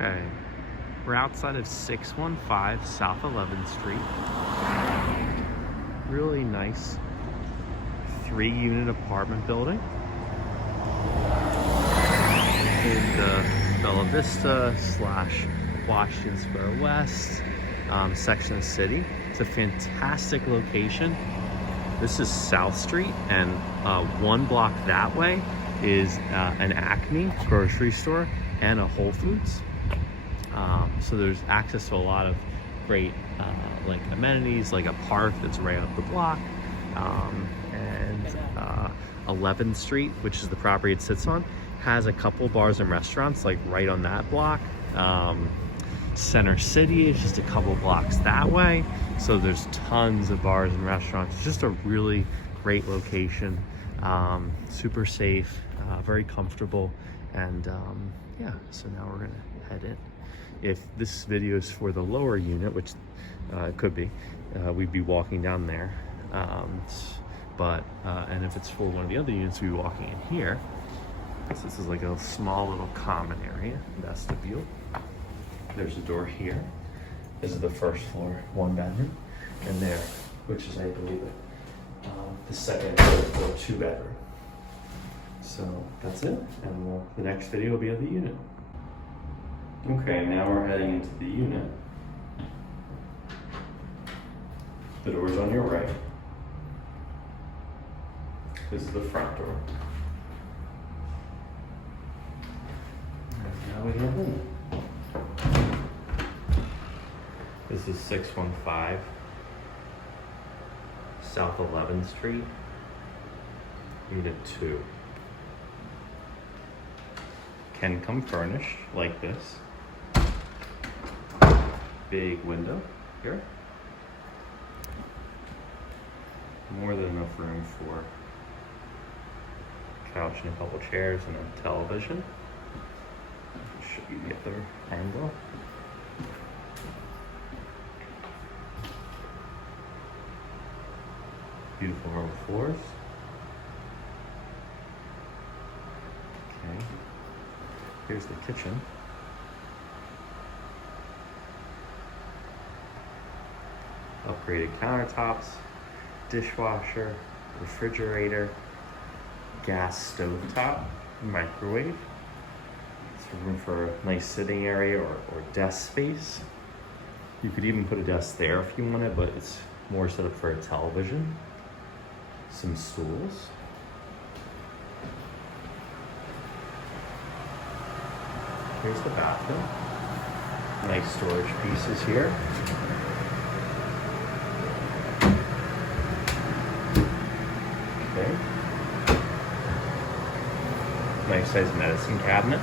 Okay, we're outside of 615 South 11th Street. Really nice 3-unit apartment building in the Bella Vista / Washington Square West section of the city. It's a fantastic location. This is South Street, and 1 block that way is an Acme grocery store and a Whole Foods. So there's access to a lot of great like amenities, like a park that's right up the block, and 11th Street, which is the property it sits on, has a couple bars and restaurants like right on that block. Center City is just a couple blocks that way, so there's tons of bars and restaurants. It's just a really great location, super safe, very comfortable, and yeah, so now we're gonna head in. If this video is for the lower unit, which it could be, we'd be walking down there, and if it's for one of the other units, we'd be walking in here. So this is like a small little common area, vestibule. There's a door here. This is the first floor, 1 bedroom, and there, which is, I believe, the second floor, 2 bedroom. So that's it, and the next video will be of the unit. Okay, now we're heading into the unit. The door's on your right. This is the front door. And now we have in. This is 615 South 11th Street, Unit 2. Can come furnished like this. Big window here. More than enough room for a couch and a couple chairs and a television. I'll show you the other angle. Beautiful marble floors. Okay. Here's the kitchen. Upgraded countertops, dishwasher, refrigerator, gas stovetop, microwave. It's room for a nice sitting area or desk space. You could even put a desk there if you wanted, but it's more set up for a television. Some stools. Here's the bathroom. Nice storage pieces here. Okay. Nice size medicine cabinet.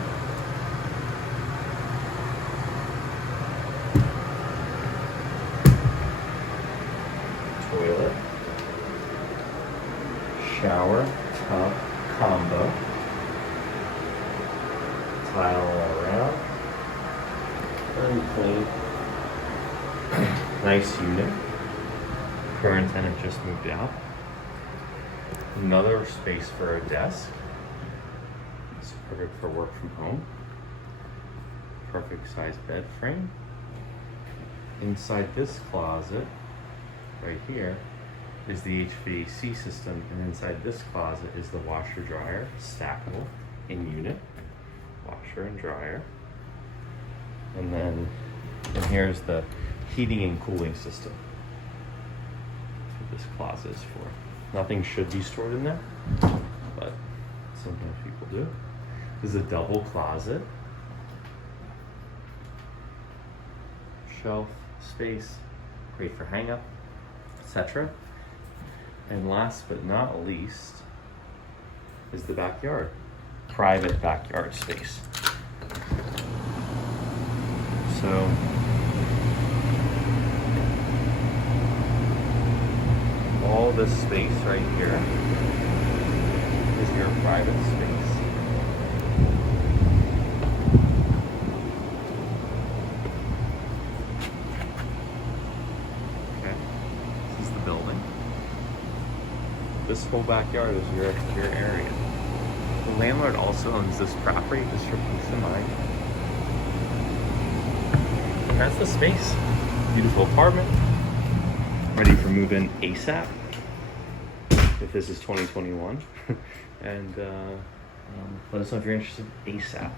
Toilet. Shower, tub, combo. Tile all around. Very clean. Nice unit. Current tenant just moved out. Another space for a desk. It's perfect for work from home. Perfect size bed frame. Inside this closet, right here, is the HVAC system, and inside this closet is the washer dryer, stackable in unit, washer and dryer. And then here's the heating and cooling system. That's what this closet is for. Nothing should be stored in there, but sometimes people do. This is a double closet. Shelf space, great for hang up, etc. And last but not least is the backyard. Private backyard space. So all this space right here is your private space. Okay, this is the building. This whole backyard is your area. The landlord also owns this property, just for peace of mind. that's the space. Beautiful apartment. Ready for move-in ASAP. If this is 2021. And let us know if you're interested ASAP.